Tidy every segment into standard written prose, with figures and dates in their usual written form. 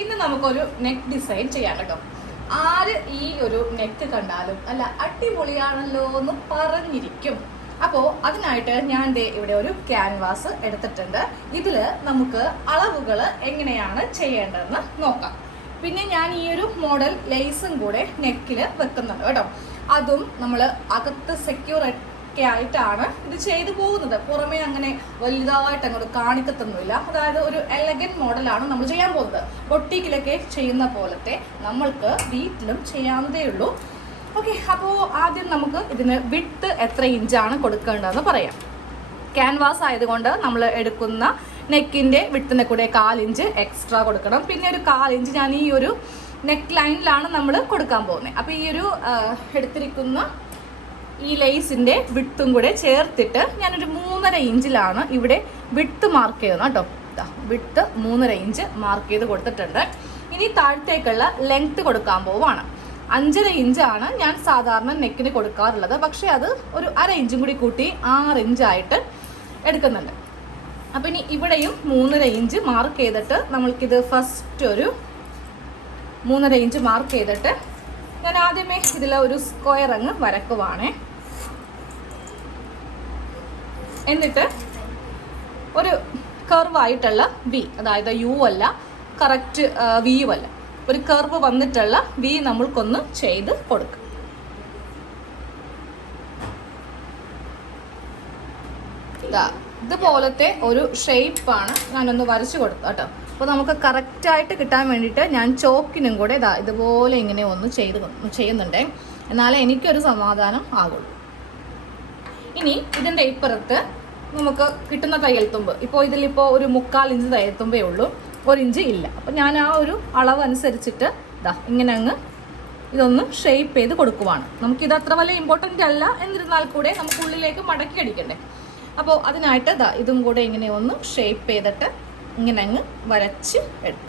ഇന്ന് നമുക്കൊരു neck design ചെയ്യാം കേട്ടോ. ആര് ഈ ഒരു നെക്ക് കണ്ടാലും അല്ല അടിപൊളിയാണല്ലോ എന്ന് പറഞ്ഞിരിക്കും. അപ്പോൾ അതിനായിട്ട് ഞാൻ ഇവിടെ ഒരു ക്യാൻവാസ് എടുത്തിട്ടുണ്ട്. ഇതിൽ നമുക്ക് അളവുകൾ എങ്ങനെയാണ് ചെയ്യേണ്ടതെന്ന് നോക്കാം. പിന്നെ ഞാൻ ഈ ഒരു മോഡൽ ലേസും കൂടെ നെക്കിൽ വെക്കുന്നുണ്ട് കേട്ടോ. അതും നമ്മൾ അകത്ത് സെക്യൂർ ഒക്കെ ആയിട്ടാണ് ഇത് ചെയ്തു പോകുന്നത്. പുറമേ അങ്ങനെ വലുതായിട്ട് അങ്ങോട്ട് കാണിക്കത്തൊന്നുമില്ല. അതായത് ഒരു എലഗന്റ് മോഡലാണ് നമ്മൾ ചെയ്യാൻ പോകുന്നത്. ബൊട്ടീക്കിലൊക്കെ ചെയ്യുന്ന പോലത്തെ നമ്മൾക്ക് വീട്ടിലും ചെയ്യാവുന്നതേ ഉള്ളൂ. ഓക്കെ, അപ്പോൾ ആദ്യം നമുക്ക് ഇതിന് വിഡ്ത്ത് എത്ര ഇഞ്ചാണ് കൊടുക്കേണ്ടതെന്ന് പറയാം. ക്യാൻവാസ് ആയതുകൊണ്ട് നമ്മൾ എടുക്കുന്ന നെക്കിൻ്റെ വിഡ്ത്തിനെ കൂടെ 1/4 ഇഞ്ച് എക്സ്ട്രാ കൊടുക്കണം. പിന്നെ ഒരു 1/4 ഇഞ്ച് ഞാൻ ഈ ഒരു നെക്ക് ലൈനിലാണ് നമ്മൾ കൊടുക്കാൻ പോകുന്നത്. അപ്പോൾ ഈ ഒരു എടുത്തിരിക്കുന്ന ഈ ലേസിൻ്റെ വിഡ്ത്തും കൂടെ ചേർത്തിട്ട് ഞാനൊരു 3.5 ഇഞ്ചിലാണ് ഇവിടെ വിഡ്ത്ത് മാർക്ക് ചെയ്യുന്നത് കേട്ടോ. വിഡ്ത്ത് 3.5 ഇഞ്ച് മാർക്ക് ചെയ്ത് കൊടുത്തിട്ടുണ്ട്. ഇനി താഴത്തേക്കുള്ള ലെങ്ത്ത് കൊടുക്കാൻ പോവാണ്. 5.5 ഇഞ്ചാണ് ഞാൻ സാധാരണ നെക്കിന് കൊടുക്കാറുള്ളത്. പക്ഷേ അത് ഒരു 1/2 ഇഞ്ചും കൂടി കൂട്ടി 6 ഇഞ്ചായിട്ട് എടുക്കുന്നുണ്ട്. അപ്പം ഇനി ഇവിടെയും 3.5 ഇഞ്ച് മാർക്ക് ചെയ്തിട്ട് നമ്മൾക്കിത് ഫസ്റ്റ് ഒരു 3.5 ഇഞ്ച് മാർക്ക് ചെയ്തിട്ട് ഞാൻ ആദ്യമേ ഇതിൽ ഒരു സ്ക്വയർ അങ്ങ് വരക്കുവാണേ. എന്നിട്ട് ഒരു കർവായിട്ടുള്ള വി, അതായത് യു അല്ല, കറക്റ്റ് വിയും അല്ല, ഒരു കർവ് വന്നിട്ടുള്ള വി നമ്മൾക്കൊന്ന് ചെയ്ത് കൊടുക്കും. ഇതുപോലത്തെ ഒരു ഷേപ്പാണ് ഞാനൊന്ന് വരച്ചു കൊടുത്തു കേട്ടോ. അപ്പോൾ നമുക്ക് കറക്റ്റായിട്ട് കിട്ടാൻ വേണ്ടിയിട്ട് ഞാൻ ചോക്കിനും കൂടെ ഇതുപോലെ ഇങ്ങനെ ഒന്ന് ചെയ്യുന്നുണ്ടേ. എന്നാലേ എനിക്കൊരു സമാധാനം ആകുള്ളൂ. ഇനി ഇതിൻ്റെ ഇപ്പുറത്ത് നമുക്ക് കിട്ടുന്ന തയ്യൽ തുമ്പ്, ഇപ്പോൾ ഇതിലിപ്പോൾ ഒരു 3/4 ഇഞ്ച് തയ്യൽ തുമ്പേ ഉള്ളൂ, 1 ഇഞ്ച് ഇല്ല. അപ്പം ഞാൻ ആ ഒരു അളവ് അനുസരിച്ചിട്ട് ഇങ്ങനെ അങ്ങ് ഇതൊന്ന് ഷേപ്പ് ചെയ്ത് കൊടുക്കുവാണ്. നമുക്കിത് അത്ര വലിയ ഇമ്പോർട്ടൻ്റ് അല്ല, എന്നിരുന്നാൽ കൂടെ നമുക്ക് ഉള്ളിലേക്ക് മടക്കി അടിക്കണ്ടേ. അപ്പോൾ അതിനായിട്ട് ഇതും കൂടെ ഇങ്ങനെ ഒന്ന് ഷേപ്പ് ചെയ്തിട്ട് ഇങ്ങനെ അങ്ങ് വരച്ച് എടുക്കും.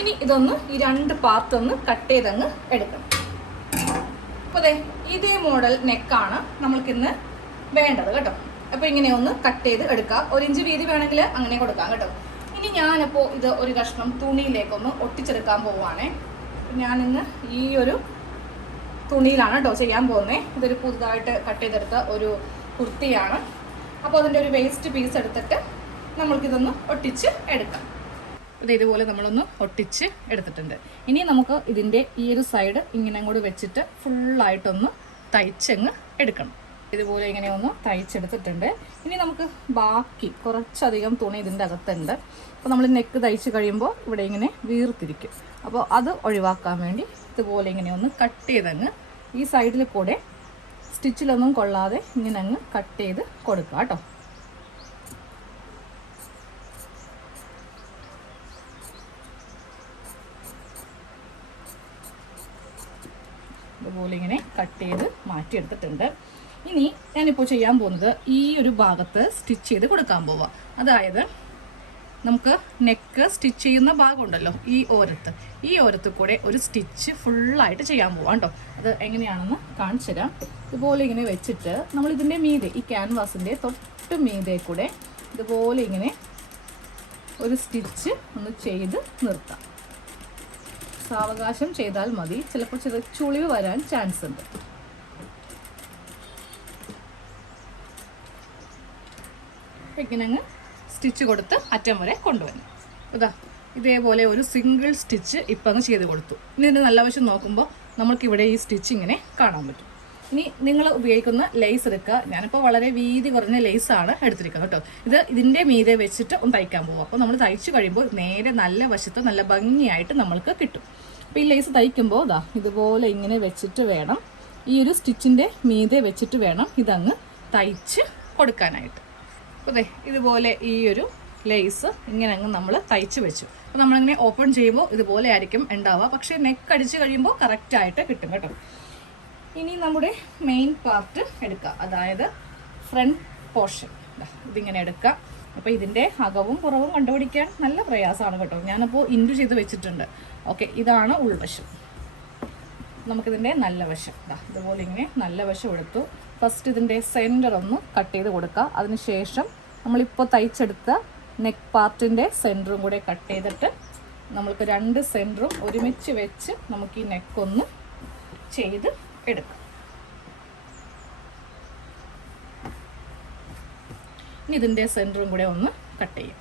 ഇനി ഇതൊന്ന് ഈ 2 പാർട്ട് ഒന്ന് കട്ട് ചെയ്തങ്ങ് എടുക്കണം. അപ്പോൾ ഇതേ മോഡൽ നെക്കാണ് നമ്മൾക്കിന്ന് വേണ്ടത് കേട്ടോ. അപ്പോൾ ഇങ്ങനെ ഒന്ന് കട്ട് ചെയ്ത് എടുക്കാം. 1 ഇഞ്ച് വീതി വേണമെങ്കിൽ അങ്ങനെ കൊടുക്കാം കേട്ടോ. ഇനി ഞാനപ്പോൾ ഇത് ഒരു കഷ്ണം തുണിയിലേക്കൊന്ന് ഒട്ടിച്ചെടുക്കാൻ പോവുകയാണേ. ഞാനിന്ന് ഈ ഒരു തുണിയിലാണ് കേട്ടോ ചെയ്യാൻ പോകുന്നത്. ഇതൊരു പുതുതായിട്ട് കട്ട് ചെയ്തെടുത്ത ഒരു കുർത്തിയാണ്. അപ്പോൾ അതിൻ്റെ ഒരു വേസ്റ്റ് പീസ് എടുത്തിട്ട് നമ്മൾക്കിതൊന്ന് ഒട്ടിച്ച് എടുക്കാം. ഇതുപോലെ നമ്മളൊന്ന് ഒട്ടിച്ച് എടുത്തിട്ടുണ്ട്. ഇനി നമുക്ക് ഇതിൻ്റെ ഈ ഒരു സൈഡ് ഇങ്ങനെ അങ്ങോട്ട് വെച്ചിട്ട് ഫുള്ളായിട്ടൊന്ന് തയ്ച്ചങ്ങ് എടുക്കണം. ഇതുപോലെ ഇങ്ങനെ ഒന്ന് തയ്ച്ചെടുത്തിട്ടുണ്ട്. ഇനി നമുക്ക് ബാക്കി കുറച്ചധികം തുണി ഇതിൻ്റെ അകത്തുണ്ട്. അപ്പോൾ നമ്മൾ നെക്ക് തയ്ച്ച് കഴിയുമ്പോൾ ഇവിടെ ഇങ്ങനെ വീർത്തിരിക്കും. അപ്പോൾ അത് ഒഴിവാക്കാൻ വേണ്ടി ഇതുപോലെ ഇങ്ങനെ ഒന്ന് കട്ട് ചെയ്തങ്ങ് ഈ സൈഡിൽ കൂടെ സ്റ്റിച്ചിലൊന്നും കൊള്ളാതെ ഇങ്ങനെ അങ്ങ് കട്ട് ചെയ്ത് കൊടുക്കുക കേട്ടോ. ഇതുപോലെ ഇങ്ങനെ കട്ട് ചെയ്ത് മാറ്റിയെടുത്തിട്ടുണ്ട്. ഇനി ഞാനിപ്പോൾ ചെയ്യാൻ പോകുന്നത് ഈ ഒരു ഭാഗത്ത് സ്റ്റിച്ച് ചെയ്ത് കൊടുക്കാൻ പോവാം. അതായത് നമുക്ക് നെക്ക് സ്റ്റിച്ച് ചെയ്യുന്ന ഭാഗമുണ്ടല്ലോ, ഈ ഓരത്ത് കൂടെ ഒരു സ്റ്റിച്ച് ഫുള്ളായിട്ട് ചെയ്യാൻ പോവാം കേട്ടോ. അത് എങ്ങനെയാണെന്ന് കാണിച്ചു തരാം. ഇതുപോലെ ഇങ്ങനെ വെച്ചിട്ട് നമ്മളിതിൻ്റെ മീതെ, ഈ ക്യാൻവാസിൻ്റെ തൊട്ട് മീതെ കൂടെ ഇതുപോലെ ഇങ്ങനെ ഒരു സ്റ്റിച്ച് ഒന്ന് ചെയ്ത് നിർത്താം. സാവകാശം ചെയ്താൽ മതി, ചിലപ്പോൾ ചുളിവ് വരാൻ ചാൻസ് ഉണ്ട്. ഇങ്ങനെ അങ്ങ് സ്റ്റിച്ച് കൊടുത്ത് അറ്റം വരെ കൊണ്ടുവന്നു. ഇതേപോലെ ഒരു സിംഗിൾ സ്റ്റിച്ച് ഇപ്പം അങ്ങ് ചെയ്ത് കൊടുത്തു. ഇനി ഇതിൻ്റെ നല്ല വശം നോക്കുമ്പോൾ നമുക്കിവിടെ ഈ സ്റ്റിച്ച് ഇങ്ങനെ കാണാൻ പറ്റും. ഇനി നിങ്ങൾ ഉപയോഗിക്കുന്ന ലേസ് എടുക്കുക. ഞാനിപ്പോൾ വളരെ വീതി കുറഞ്ഞ ലേസാണ് എടുത്തിരിക്കുന്നത് കേട്ടോ. ഇതിൻ്റെ മീതെ വെച്ചിട്ട് ഒന്ന് തയ്ക്കാൻ പോകും. അപ്പോൾ നമ്മൾ തയ്ച്ചു കഴിയുമ്പോൾ നേരെ നല്ല വശത്ത് നല്ല ഭംഗിയായിട്ട് നമ്മൾക്ക് കിട്ടും. അപ്പോൾ ഈ ലേസ് തയ്ക്കുമ്പോൾ ഇതുപോലെ ഇങ്ങനെ വെച്ചിട്ട് വേണം, ഈ ഒരു സ്റ്റിച്ചിൻ്റെ മീതെ വെച്ചിട്ട് വേണം ഇതങ്ങ് തയ്ച്ച് കൊടുക്കാനായിട്ട്. അപ്പോൾ ഇതുപോലെ ഈ ഒരു ലേസ് ഇങ്ങനെ അങ്ങ് നമ്മൾ തയ്ച്ച് വെച്ചു. അപ്പോൾ നമ്മളിങ്ങനെ ഓപ്പൺ ചെയ്യുമ്പോൾ ഇതുപോലെ ആയിരിക്കും ഉണ്ടാവുക. പക്ഷേ നെക്ക് അടിച്ച് കഴിയുമ്പോൾ കറക്റ്റായിട്ട് കിട്ടും കേട്ടോ. ഇനി നമ്മുടെ മെയിൻ പാർട്ട് എടുക്കുക, അതായത് ഫ്രണ്ട് പോർഷൻ. ഇതിങ്ങനെ എടുക്കുക. അപ്പോൾ ഇതിൻ്റെ അകവും പുറവും കണ്ടുപിടിക്കാൻ നല്ല പ്രയാസമാണ് കേട്ടോ. ഞാനപ്പോൾ ഇൻറ്റു ചെയ്ത് വെച്ചിട്ടുണ്ട്. ഓക്കെ, ഇതാണ് ഉൾവശം. നമുക്കിതിൻ്റെ നല്ല വശം ഇതുപോലെ ഇങ്ങനെ നല്ല വശം എടുത്തു. ഫസ്റ്റ് ഇതിൻ്റെ സെൻറ്റർ ഒന്ന് കട്ട് ചെയ്ത് കൊടുക്കുക. അതിനുശേഷം നമ്മളിപ്പോൾ തയ്ച്ചെടുത്ത നെക്ക് പാർട്ടിൻ്റെ സെൻറ്ററും കൂടെ കട്ട് ചെയ്തിട്ട് നമ്മൾക്ക് 2 സെൻറ്ററും ഒരുമിച്ച് വെച്ച് നമുക്ക് ഈ നെക്കൊന്ന് ചെയ്ത് എടുക്കാം. ഇനി ഇതിൻ്റെ സെൻറ്ററും കൂടെ ഒന്ന് കട്ട് ചെയ്യാം.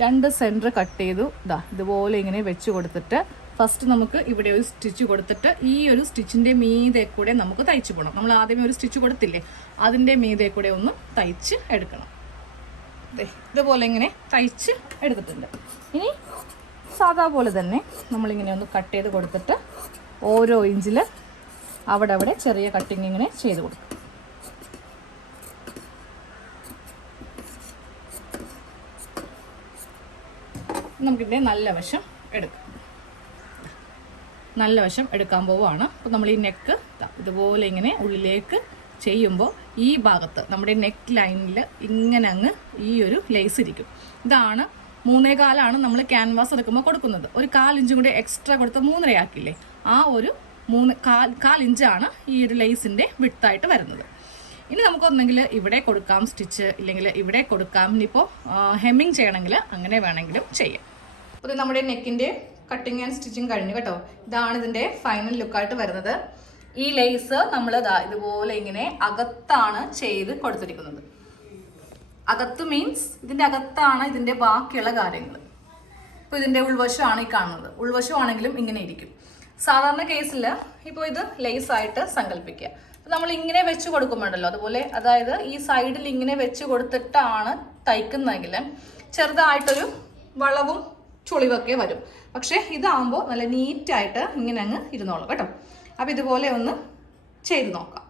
2 സെൻറ്റർ കട്ട് ചെയ്തു. ഇതുപോലെ ഇങ്ങനെ വെച്ച് കൊടുത്തിട്ട് ഫസ്റ്റ് നമുക്ക് ഇവിടെ ഒരു സ്റ്റിച്ച് കൊടുത്തിട്ട് ഈ ഒരു സ്റ്റിച്ചിൻ്റെ മീതെ കൂടെ നമുക്ക് തയ്ച്ച് പോകണം. നമ്മൾ ആദ്യമേ ഒരു സ്റ്റിച്ച് കൊടുത്തില്ലേ, അതിൻ്റെ മീതെ കൂടെ ഒന്ന് തയ്ച്ച് എടുക്കണം. ഇതുപോലെ ഇങ്ങനെ തയ്ച്ച് എടുത്തിട്ടുണ്ട്. ഇനി സാധാ പോലെ തന്നെ നമ്മളിങ്ങനെ ഒന്ന് കട്ട് ചെയ്ത് കൊടുത്തിട്ട് ഓരോ ഇഞ്ചിൽ അവിടെ ചെറിയ കട്ടിങ് ഇങ്ങനെ ചെയ്ത് കൊടുക്കും. നമുക്കിതിൻ്റെ നല്ല വശം എടുക്കാം. നല്ല വശം എടുക്കാൻ പോവുകയാണ്. അപ്പോൾ നമ്മൾ ഈ നെക്ക് ഇതുപോലെ ഇങ്ങനെ ഉള്ളിലേക്ക് ചെയ്യുമ്പോൾ ഈ ഭാഗത്ത് നമ്മുടെ നെക്ക് ലൈനിൽ ഇങ്ങനെ അങ്ങ് ഈ ഒരു ലേസ് ഇരിക്കും. ഇതാണ് 3.25 നമ്മൾ ക്യാൻവാസ് എടുക്കുമ്പോൾ കൊടുക്കുന്നത്. ഒരു 1/4 ഇഞ്ചും കൂടി എക്സ്ട്രാ കൊടുത്ത് 3.5 ആക്കില്ലേ, ആ ഒരു 4 ഇഞ്ചാണ് ഈ ഒരു ലേസിൻ്റെ വിഡ്ത്തായിട്ട് വരുന്നത്. ഇനി നമുക്കൊന്നെങ്കിൽ ഇവിടെ കൊടുക്കാം സ്റ്റിച്ച്, ഇല്ലെങ്കിൽ ഇവിടെ കൊടുക്കാം. ഇനിയിപ്പോൾ ഹെമ്മിങ് ചെയ്യണമെങ്കിൽ അങ്ങനെ വേണമെങ്കിലും ചെയ്യാം. അപ്പോൾ നമ്മുടെ നെക്കിൻ്റെ കട്ടിങ് ആൻഡ് സ്റ്റിച്ചിങ് കഴിഞ്ഞു കേട്ടോ. ഇതാണ് ഇതിൻ്റെ ഫൈനൽ ലുക്കായിട്ട് വരുന്നത്. ഈ ലേസ് നമ്മൾ ഇതുപോലെ ഇങ്ങനെ അകത്താണ് ചെയ്ത് കൊടുത്തിരിക്കുന്നത്. അകത്ത് മീൻസ് ഇതിൻ്റെ അകത്താണ് ഇതിൻ്റെ ബാക്കിയുള്ള കാര്യങ്ങൾ. ഇപ്പോൾ ഇതിൻ്റെ ഉൾവശമാണ് ഈ കാണുന്നത്. ഉൾവശമാണെങ്കിലും ഇങ്ങനെ ഇരിക്കും. സാധാരണ കേസിൽ ഇപ്പോൾ ഇത് ലേസായിട്ട് സങ്കല്പിക്കുക. നമ്മൾ ഇങ്ങനെ വെച്ച് കൊടുക്കുമ്പോണ്ടല്ലോ, അതുപോലെ അതായത് ഈ സൈഡിൽ ഇങ്ങനെ വെച്ച് കൊടുത്തിട്ടാണ് തയ്ക്കുന്നതെങ്കിൽ ചെറുതായിട്ടൊരു വളവും ചുളിവൊക്കെ വരും. പക്ഷേ ഇതാകുമ്പോൾ നല്ല നീറ്റായിട്ട് ഇങ്ങനെ അങ്ങ് ഇരുന്നോളും കേട്ടോ. അപ്പോൾ ഇതുപോലെ ഒന്ന് ചെയ്ത് നോക്കാം.